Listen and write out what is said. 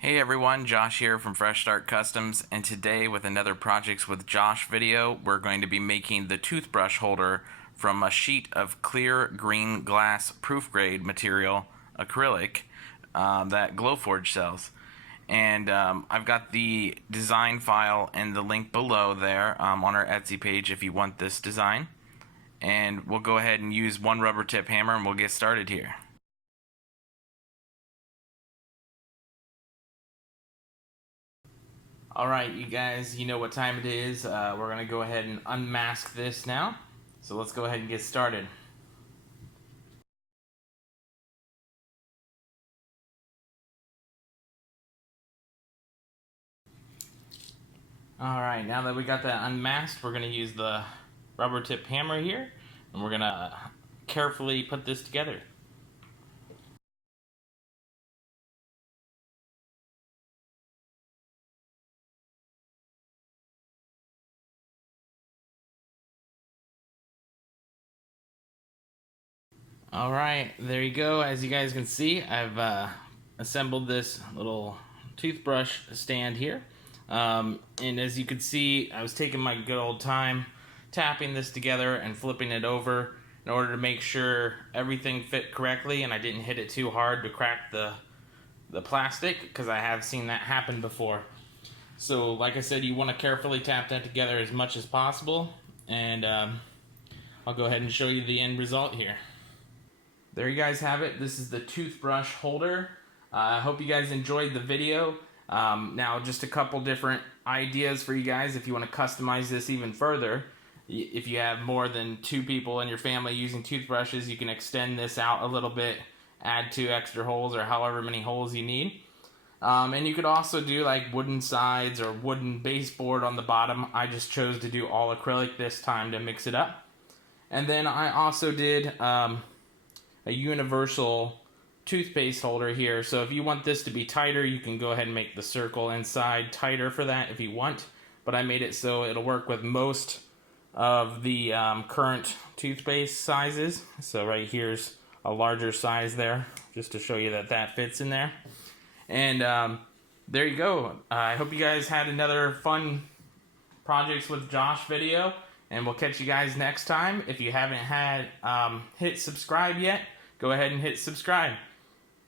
Hey everyone, Josh here from Fresh Start Customs, and today with another Projects with Josh video, we're going to be making the toothbrush holder from a sheet of clear green glass proof grade material, acrylic, that Glowforge sells. And I've got the design file and the link below there on our Etsy page if you want this design. And we'll go ahead and use one rubber tip hammer and we'll get started here. Alright, you guys, you know what time it is. We're going to go ahead and unmask this now. So let's go ahead and get started. Alright, now that we got that unmasked, we're going to use the rubber tip hammer here. And we're going to carefully put this together. Alright, there you go. As you guys can see, I've assembled this little toothbrush stand here. And as you can see, I was taking my good old time tapping this together and flipping it over in order to make sure everything fit correctly and I didn't hit it too hard to crack the plastic, because I have seen that happen before. So like I said, you want to carefully tap that together as much as possible, and I'll go ahead and show you the end result here. There you guys have it. This is the toothbrush holder. I hope you guys enjoyed the video. Now, just a couple different ideas for you guys if you want to customize this even further. If you have more than 2 people in your family using toothbrushes, you can extend this out a little bit, add 2 extra holes or however many holes you need. And you could also do like wooden sides or wooden baseboard on the bottom. I just chose to do all acrylic this time to mix it up. And then I also did a universal toothpaste holder here. So if you want this to be tighter, you can go ahead and make the circle inside tighter for that if you want. But I made it so it'll work with most of the current toothpaste sizes. So right here's a larger size there, just to show you that that fits in there. And there you go. I hope you guys had another fun Projects with Josh video, and we'll catch you guys next time. If you haven't hit subscribe yet, go ahead and hit subscribe.